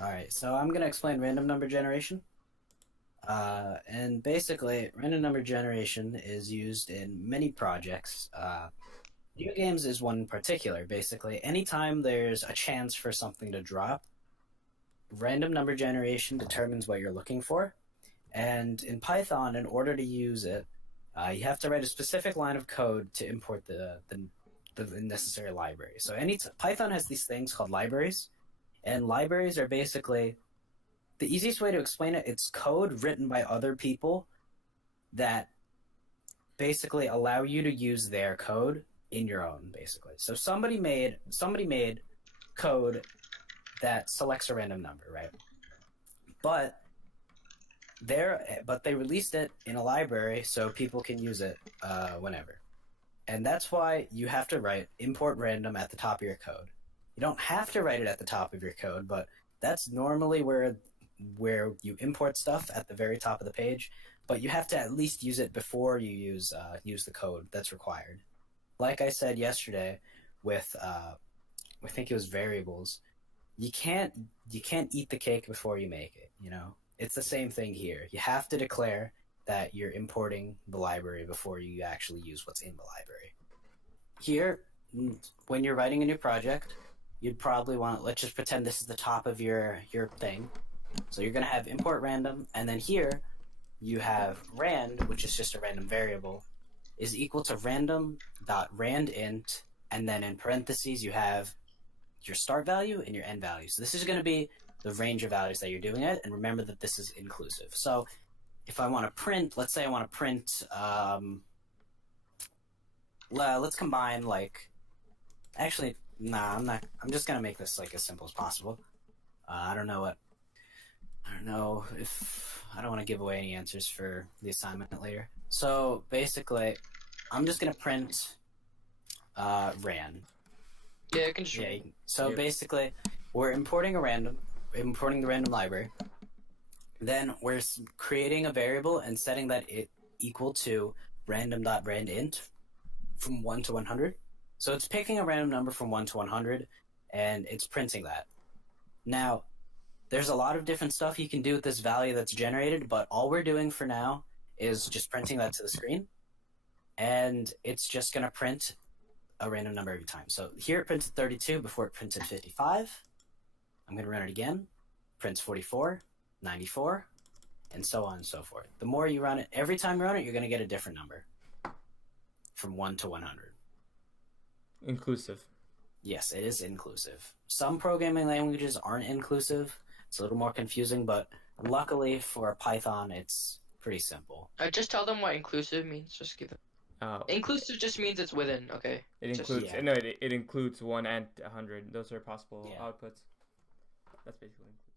Alright, so I'm going to explain random number generation. And basically, random number generation is used in many projects. Video games is one in particular. Basically, anytime there's a chance for something to drop, random number generation determines what you're looking for. And in Python, in order to use it, you have to write a specific line of code to import the necessary library. So Python has these things called libraries, and libraries are basically the easiest way to explain it. It's code written by other people that basically allow you to use their code in your own. Basically, so somebody made code that selects a random number, right? But they released it in a library so people can use it whenever. And that's why you have to write import random at the top of your code. You don't have to write it at the top of your code, but that's normally where you import stuff at the very top of the page. But you have to at least use it before you use the code that's required. Like I said yesterday, with I think it was variables, you can't eat the cake before you make it. You know, it's the same thing here. You have to declare that you're importing the library before you actually use what's in the library. Here, when you're writing a new project, you'd probably want, let's just pretend this is the top of your thing. So you're going to have import random, and then here you have rand, which is just a random variable, is equal to random.randint, and then in parentheses you have your start value and your end value. So this is going to be the range of values that you're doing it, and remember that this is inclusive. So if I want to print, let's say I want to print, let's combine actually, nah, I'm just going to make this like as simple as possible. I don't know if, I don't want to give away any answers for the assignment later. So basically, I'm just going to print, rand. Yeah, I can show. Yeah, so basically, we're importing the random library. Then we're creating a variable and setting that it equal to random.randint from 1 to 100. So it's picking a random number from 1 to 100, and it's printing that. Now, there's a lot of different stuff you can do with this value that's generated, but all we're doing for now is just printing that to the screen, and it's just going to print a random number every time. So here it printed 32 before it printed 55. I'm going to run it again. Prints 44, 94, and so on and so forth. The more you run it, every time you run it, you're going to get a different number from 1 to 100. Inclusive. Yes, it is inclusive. Some programming languages aren't inclusive. It's a little more confusing, but luckily for Python, it's pretty simple. Just tell them what inclusive means. Just give them. Inclusive just means it's within. Okay. It includes yeah. no. It includes 1 and 100. Those are possible Yeah. outputs. That's basically inclusive.